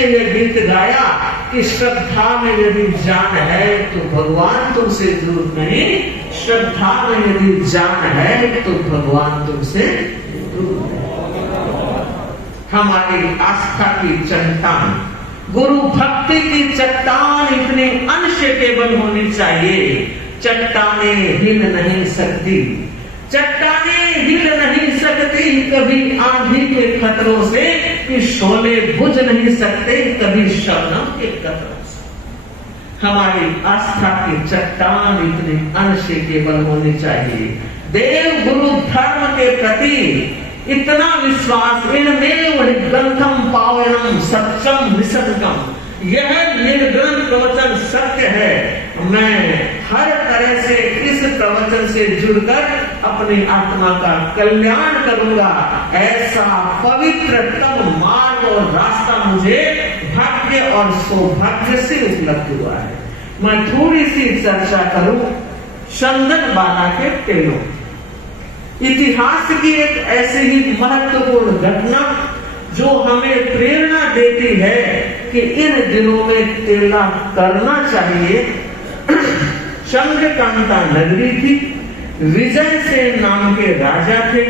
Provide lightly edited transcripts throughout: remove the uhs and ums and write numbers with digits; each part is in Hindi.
ने यह गीत गाया कि श्रद्धा में यदि जान है तो भगवान तुमसे दूर नहीं, श्रद्धा में यदि जान है तो भगवान तुमसे दूर नहीं। हमारी आस्था की चट्टान, गुरु भक्ति की चट्टान इतने अंश केवल होनी चाहिए, चट्टाने हिल नहीं सकती, चट्टाने हिल नहीं सकती कभी आंधी के खतरों से, कि शोले बुझ नहीं सकते कभी शबनम के कतरों से। हमारी आस्था की चट्टान इतने अंश केवल होनी चाहिए। देव गुरु धर्म के प्रति इतना विश्वास, इनमेव ग्रंथम पावनम सत्यम निसर्गम, यह निर्ग्रंथ प्रवचन सत्य है। मैं हर तरह से इस प्रवचन से जुड़कर अपनी आत्मा का कल्याण करूंगा, ऐसा पवित्रतम मार्ग और रास्ता मुझे भाग्य और सौभाग्य से उपलब्ध हुआ है। मैं थोड़ी सी चर्चा करूं चंदन बाला के तेलों। इतिहास की एक ऐसी ही महत्वपूर्ण घटना जो हमें प्रेरणा देती है कि इन दिनों में तेला करना चाहिए। चंद्रकांता नगरी थी, विजय सेन नाम के राजा थे।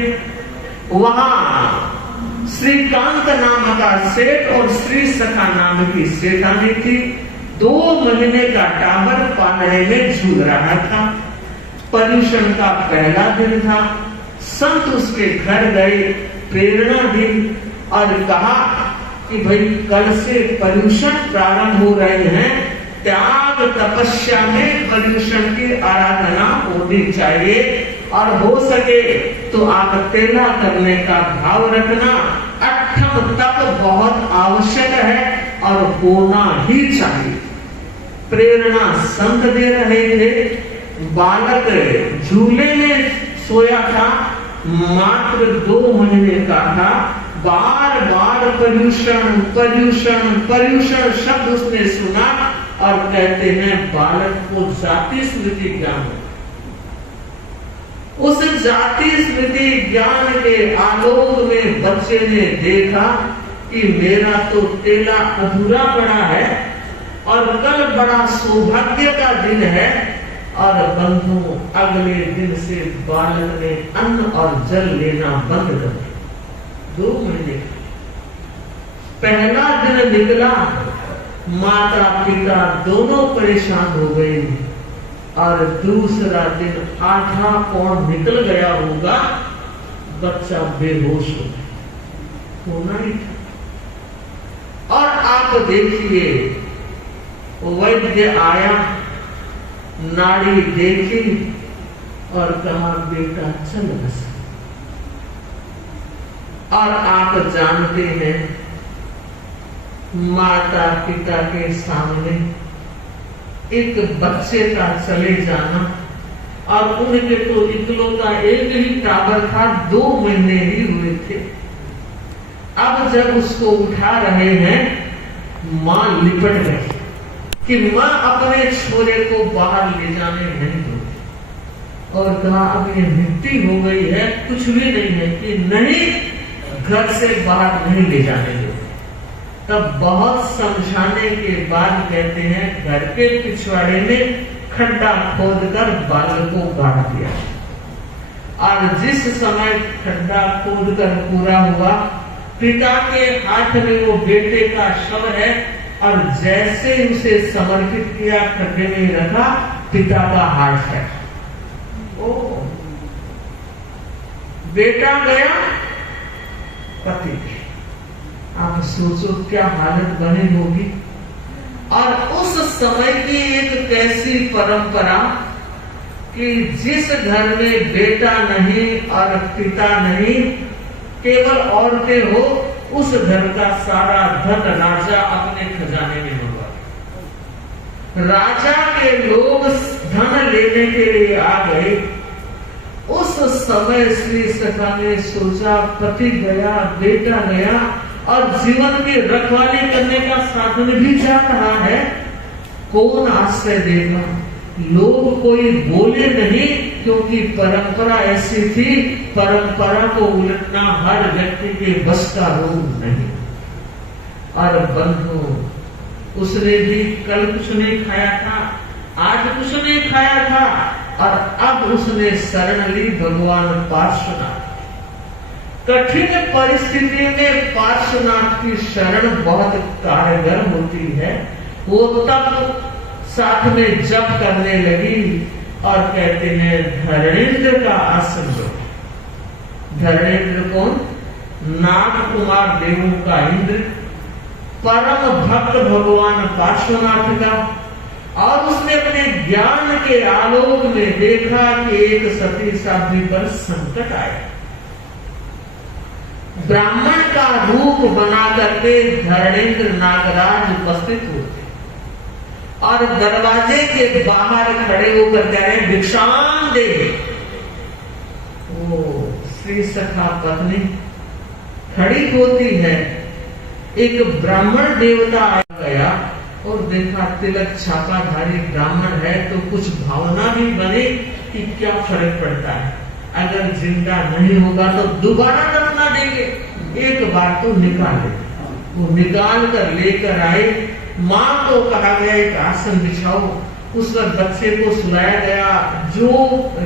वहां श्रीकांत नाम का सेठ और श्री सखा नाम की सेठानी थी। 2 महीने का टाबर पालने में झूल रहा था। पर्यूषण का पहला दिन था। संत उसके घर गए, प्रेरणा दी और कहा कि भाई कल से पर्यूषण प्रारंभ हो रहे हैं, त्याग तपस्या में पर्यूषण की आराधना होनी चाहिए और हो सके तो आप तेला करने का भाव रखना। अठम तप बहुत आवश्यक है और होना ही चाहिए। प्रेरणा संत दे रहे थे। बालक झूले में सोया था, मात्र 2 महीने का था। बार बार पर्यूषण पर्यूषण पर्यूषण शब्द उसने सुना और कहते हैं बालक को जाति स्मृति ज्ञान। उस जाति स्मृति ज्ञान के आलोक में बच्चे ने देखा कि मेरा तो तेला अधूरा पड़ा है और कल बड़ा सौभाग्य का दिन है। और बंधु अगले दिन से बालक ने अन्न और जल लेना बंद कर दिया। 2 महीने पहला दिन निकला, माता पिता दोनों परेशान हो गए और दूसरा दिन आधा पौन निकल गया होगा, बच्चा बेहोश हो गया, होना ही था। और आप देखिए वैद्य आया, नाड़ी देखी और कहा बेटा चल बस। और आप जानते हैं माता पिता के सामने एक बच्चे का चले जाना, और उनके तो इकलौता एक ही टाबर था, 2 महीने ही हुए थे। अब जब उसको उठा रहे हैं, मां लिपट गई कि मां अपने छोरे को बाहर ले जाने नहीं दूंगी। और कहा अब ये मिट्टी हो गई है, कुछ भी नहीं है कि नहीं, घर से बाहर नहीं ले जाने दो। तब बहुत समझाने के बाद कहते हैं घर के पिछवाड़े में खड्डा खोदकर बालक को गाड़ दिया। और जिस समय खड्डा खोदकर पूरा हुआ, पिता के हाथ में वो बेटे का शव है, और जैसे उसे समर्पित किया, खड्डे में रखा, पिता का हार्ट है। ओ बेटा गया, पति गया। आप सोचो क्या हालत बनी होगी। और उस समय की एक कैसी परंपरा कि जिस घर में बेटा नहीं और पिता नहीं, केवल औरतें हो, उस घर का सारा धन राजा अपने खजाने में होगा। राजा के लोग धन लेने के लिए आ गए। उस समय श्री सखा ने सोचा पति गया, बेटा गया, और जीवन की रखवाली करने का साधन भी जा रहा है, कौन आश्रय देगा। लोग कोई बोले नहीं, क्योंकि परंपरा ऐसी थी, परंपरा को उलटना हर व्यक्ति के बस का रोग नहीं। और बंधु, उसने भी कल कुछ नहीं खाया था, आज कुछ नहीं खाया था, और अब उसने शरण ली भगवान पार्श्वनाथ। कठिन परिस्थिति में पार्श्वनाथ की शरण बहुत कारगर होती है। वो तब साथ में जप करने लगी और कहते हैं धरणेन्द्र का आसन लो। धरणेन्द्र कौन? नाग कुमार देवों का इंद्र, परम भक्त भगवान पार्श्वनाथ का। और उसने अपने ज्ञान के आलोक में देखा कि एक सती साध्वी पर संकट आया। ब्राह्मण का रूप बना करके धरणेन्द्र नागराज उपस्थित होते और दरवाजे के बाहर खड़े होकर कह रहे भिक्षाम दे। वो श्री सखा पत्नी खड़ी होती है। एक ब्राह्मण देवता आ गया और देखा तिलक छापाधारी ब्राह्मण है तो कुछ भावना भी बने कि क्या फर्क पड़ता है, अगर जिंदा नहीं होगा तो दोबारा दफना देंगे, एक बार तो निकाले। वो निकाल कर लेकर आए। माँ को कहा गया एक आसन बिछाओ, उस पर बच्चे को सुलाया गया। जो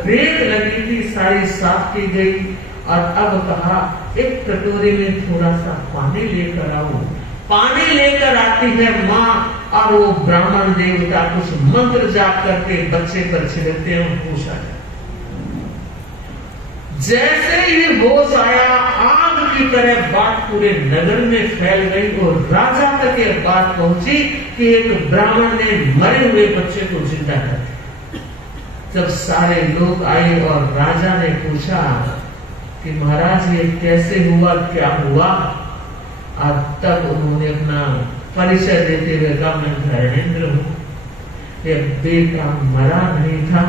रेत लगी थी सारी साफ की गई और अब कहा एक कटोरे में थोड़ा सा पानी लेकर आओ। पानी लेकर आती है माँ और वो ब्राह्मण देवता कुछ मंत्र जाप करके बच्चे पर छिड़कते हैं, होश आ जाता। जैसे ही होश आया आग की तरह बात पूरे नगर में फैल गई और राजा तक ये बात पहुंची कि एक ब्राह्मण ने मरे हुए बच्चे को जिंदा कर दिया। जब सारे लोग आए और राजा ने पूछा कि महाराज ये कैसे हुआ, क्या हुआ, और तब उन्होंने अपना परिचय देते हुए कहा मैं धरणेन्द्र हूं। ये बेटा मरा नहीं था,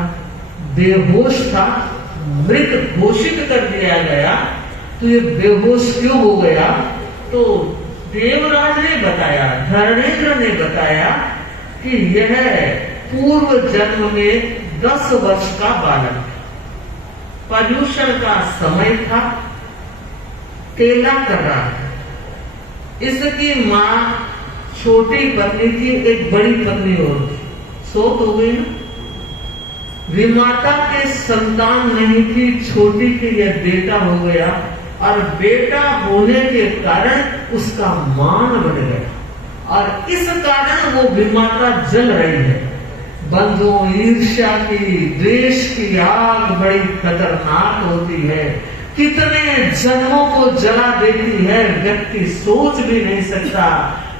बेहोश था, मृत घोषित कर दिया गया। तो ये बेहोश क्यों हो गया? तो देवराज ने बताया, धरणेन्द्र ने बताया कि यह पूर्व जन्म में 10 वर्ष का बालक, पर्यूषण का समय था, केला कर रहा था। इसकी माँ छोटी पत्नी थी, एक बड़ी पत्नी और थी, सोत हो गई ना। विमाता के संतान नहीं थी, छोटी के यह बेटा हो गया और बेटा होने के कारण उसका मान बढ़ गया और इस कारण वो विमाता जल रही है। बंधुओं, ईर्ष्या की, द्वेष की आग बड़ी खतरनाक होती है, कितने जन्मों को जला देती है, व्यक्ति सोच भी नहीं सकता।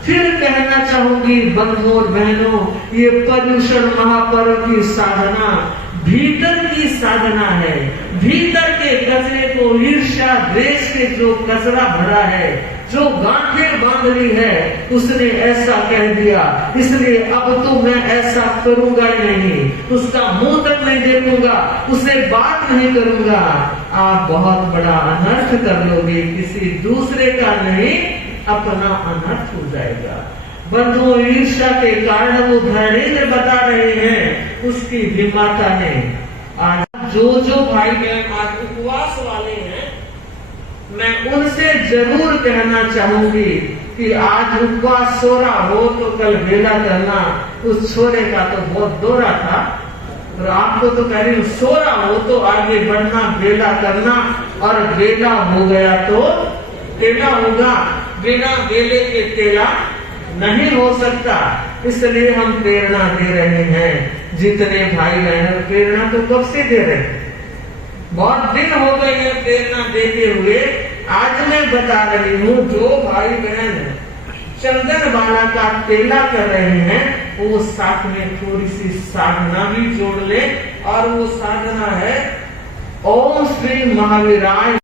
फिर कहना चाहूंगी बंधुओं और बहनों, ये पर्यूषण महापर्व की साधना भीतर की साधना है। भीतर के कचरे को, ईर्ष्या द्वेष के जो कचरा भरा है, जो गांठें बांध ली है, उसने ऐसा कह दिया, इसलिए अब तो मैं ऐसा करूंगा ही नहीं, उसका मुंह तक नहीं देखूंगा, उससे बात नहीं करूंगा। आप बहुत बड़ा अनर्थ कर लोगे, किसी दूसरे का नहीं अपना अनर्थ हो जाएगा। बंधुओं, ईर्ष्या के कारण वो धरणेन्द्र बता रहे हैं उसकी विमाता ने। आज जो भाई बहन आज उपवास वाले हैं, मैं उनसे जरूर कहना चाहूंगी कि आज उपवास सोरा हो तो कल वेला करना। उस छोरे का तो बहुत दौरा था और आपको तो कह रही हूँ सोरा हो तो आगे बढ़ना, वेला करना, और वेला हो गया तो तेला होगा। बिना वेले के तेला नहीं हो सकता। इसलिए हम प्रेरणा दे रहे हैं। जितने भाई बहन, प्रेरणा तो कब से दे रहे हैं, बहुत दिन हो गए हैं प्रेरणा देते हुए। आज मैं बता रही हूँ जो भाई बहन चंदन बाला का तेला कर रहे हैं, वो साथ में थोड़ी सी साधना भी जोड़ ले, और वो साधना है ओम श्री महावीराय